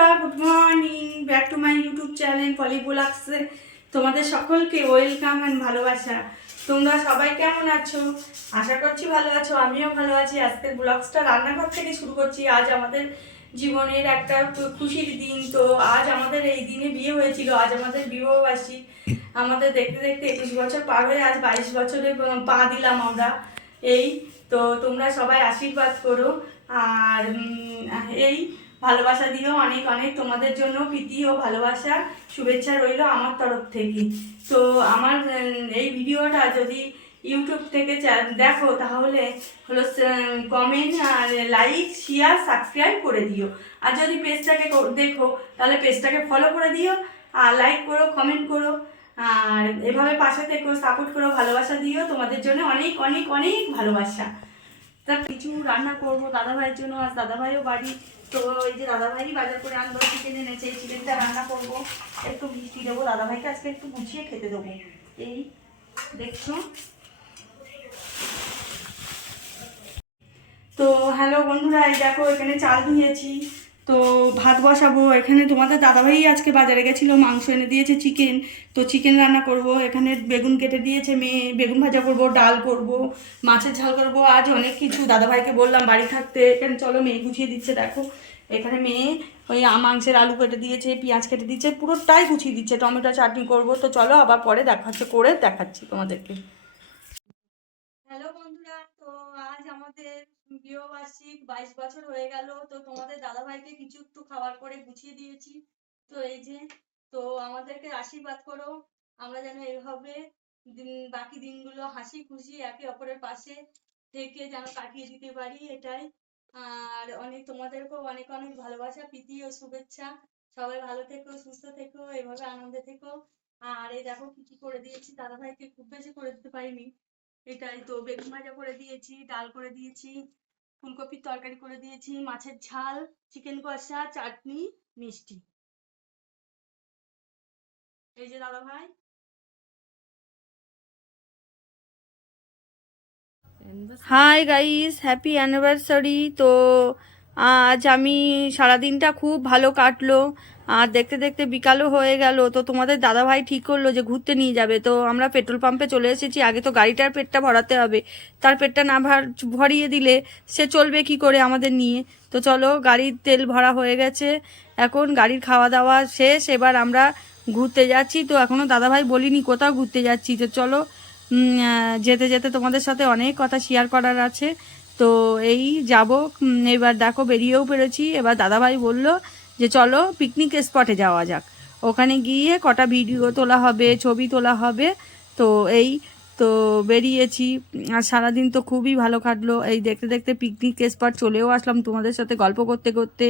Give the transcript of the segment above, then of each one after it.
বন্ধুরা, good morning, back to my YouTube channel Poli ব্লগসে তোমাদের সকলকে ওয়েলকাম অ্যান্ড ভালোবাসা। তোমরা সবাই কেমন আছো? আশা করছি ভালো আছো, আমিও ভালো আছি। আজকের ব্লগসটা রান্নাঘর থেকে শুরু করছি। আজ আমাদের জীবনের একটা খুশির দিন। তো আজ আমাদের এই দিনে বিয়ে হয়েছিল, আজ আমাদের বিবাহবার্ষিকী। আমাদের দেখতে দেখতে 21 বছর পার হয়ে আজ 22 বছরে পা দিলাম আমরা। এই তো তোমরা সবাই আশীর্বাদ করো আর এই ভালোবাসা দিও অনেক অনেক। তোমাদের জন্য প্রীতি ও ভালোবাসা শুভেচ্ছা রইল আমার তরফ থেকে। তো আমার এই ভিডিওটা যদি ইউটিউব থেকে দেখো তাহলে হলো কমেন্ট আর লাইক শেয়ার সাবস্ক্রাইব করে দিও। আর যদি পেজটাকে দেখো তাহলে পেজটাকে ফলো করে দিও আর লাইক করো, কমেন্ট করো। আর এভাবে পাশে থেকো, সাপোর্ট করো, ভালোবাসা দিও। তোমাদের জন্য অনেক অনেক অনেক ভালোবাসা। তা কিছু রান্না করবো দাদাভাইয়ের জন্য। আজ দাদাভাইও বাড়ি, তো ওই যে দাদাভাই বাজার করে আনলো, চিকেন এনেছে, চিকেনটা রান্না করবো। একটু মিষ্টি দেবো দাদাভাইকে, আজকে একটু গুছিয়ে খেতে দেবো। এই দেখছো তো। হ্যালো বন্ধুরা, এই দেখো এখানে চাল ধুয়েছি, তো ভাত বসাবো। এখানে তোমাদের দাদাভাই আজকে বাজারে গেছিলো, মাংস এনে দিয়েছে চিকেন, তো চিকেন রান্না করব। এখানে বেগুন কেটে দিয়েছে মেয়ে, বেগুন ভাজা করব, ডাল করব, মাছের ঝাল করব। আজ অনেক কিছু। দাদাভাইকে বললাম বাড়ি থাকতে, এখানে চলো মেয়ে গুছিয়ে দিচ্ছে। দেখো এখানে মেয়ে ওই মাংসের আলু কেটে দিয়েছে, পেঁয়াজ কেটে দিচ্ছে, পুরোটাই গুছিয়ে দিচ্ছে। টমেটো চাটনি করব। তো চলো আবার পরে করে দেখাচ্ছি তোমাদেরকে। হ্যালো বন্ধুরা, তো আজ আমাদের বিবাহবার্ষিক 22 বছর হয়ে গেল। তো তোমাদের দাদাভাইকে কিছু একটু খাবার করে গুছিয়ে দিয়েছি। তো এই যে, তো আমাদেরকে আশীর্বাদ করো, আমরা যেন এইভাবে বাকি দিনগুলো হাসি খুশি একে অপরের পাশে থেকে যেন কাটিয়ে দিতে পারি, এটাই। আর অনেক তোমাদেরকেও অনেক অনেক ভালোবাসা, প্রীতি ও শুভেচ্ছা। সবাই ভালো থেকো, সুস্থ থেকো, এভাবে আনন্দে থেকো। আর এই দেখো কি কি করে দিয়েছি দাদাভাইকে, খুব বেশি করে দিতে পারিনি। এটাই তো, বেগুন ভাজা করে দিয়েছি, ডাল করে দিয়েছি, ফুলকপির তরকারি করে দিয়েছি, মাছের ঝাল, চিকেন কষা, চাটনি, মিষ্টি। এই যে দাদা ভাই। Hi guys, happy anniversary. তো আজ আমি সারাদিনটা খুব ভালো কাটলো। আর দেখতে দেখতে বিকালও হয়ে গেল। তো তোমাদের দাদাভাই ঠিক করলো যে ঘুরতে নিয়ে যাবে। তো আমরা পেট্রোল পাম্পে চলে এসেছি। আগে তো গাড়িটার পেটটা ভরাতে হবে, তার পেটটা না ভরিয়ে দিলে সে চলবে কি করে আমাদের নিয়ে। তো চলো, গাড়ির তেল ভরা হয়ে গেছে, এখন গাড়ির খাওয়া দাওয়া শেষ, এবার আমরা ঘুরতে যাচ্ছি। তো এখনও দাদাভাই বলিনি কোথাও ঘুরতে যাচ্ছি। তো চলো, যেতে যেতে তোমাদের সাথে অনেক কথা শেয়ার করার আছে। তো এই যাব। এবার দেখো বেরিয়েও পেরেছি। এবার দাদাভাই বলল যে চলো পিকনিক স্পটে যাওয়া যাক, ওখানে গিয়ে কটা ভিডিও তোলা হবে, ছবি তোলা হবে। তো এই তো বেরিয়েছি। আর সারাদিন তো খুবই ভালো কাটলো। এই দেখতে দেখতে পিকনিক স্পট চলেও আসলাম তোমাদের সাথে গল্প করতে করতে।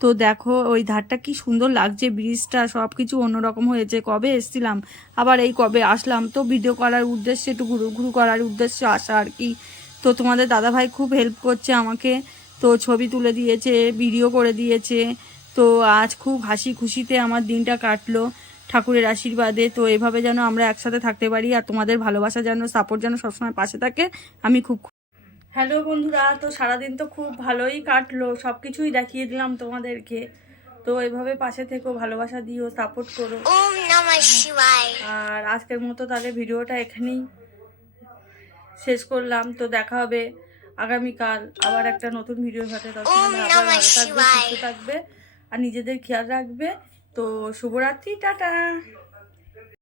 তো দেখো ওই ধারটা কি সুন্দর লাগছে, ব্রিজটা সব কিছু অন্যরকম হয়েছে। কবে এসছিলাম, আবার এই কবে আসলাম। তো ভিডিও করার উদ্দেশ্যে, একটু ঘুরু ঘুরু করার উদ্দেশ্যে আসা আর কি। তো তোমাদের দাদাভাই খুব হেল্প করছে আমাকে, তো ছবি তুলে দিয়েছে, ভিডিও করে দিয়েছে। তো আজ খুব হাসি খুশিতে আমার দিনটা কাটলো ঠাকুরের আশীর্বাদে। তো এভাবে যেন আমরা একসাথে থাকতে পারি আর তোমাদের ভালোবাসা যেন, সাপোর্ট যেন সবসময় পাশে থাকে, আমি খুব। হ্যালো বন্ধুরা, তো সারাদিন তো খুব ভালোই কাটলো, সব কিছুই দেখিয়ে দিলাম তোমাদেরকে। তো এভাবে পাশে থেকো, ভালোবাসা দিও, সাপোর্ট করো। ওম নমঃ শিবায়। আর আজকের মতো তাহলে ভিডিওটা এখানেই শেষ করলাম। তো দেখা হবে আগামীকাল আবার একটা নতুন ভিডিওর সাথে। ততক্ষণ আবার ভালো থাকবে, সুস্থ থাকবে আর নিজেদের খেয়াল রাখবে। তো শুভরাত্রি, টাটা।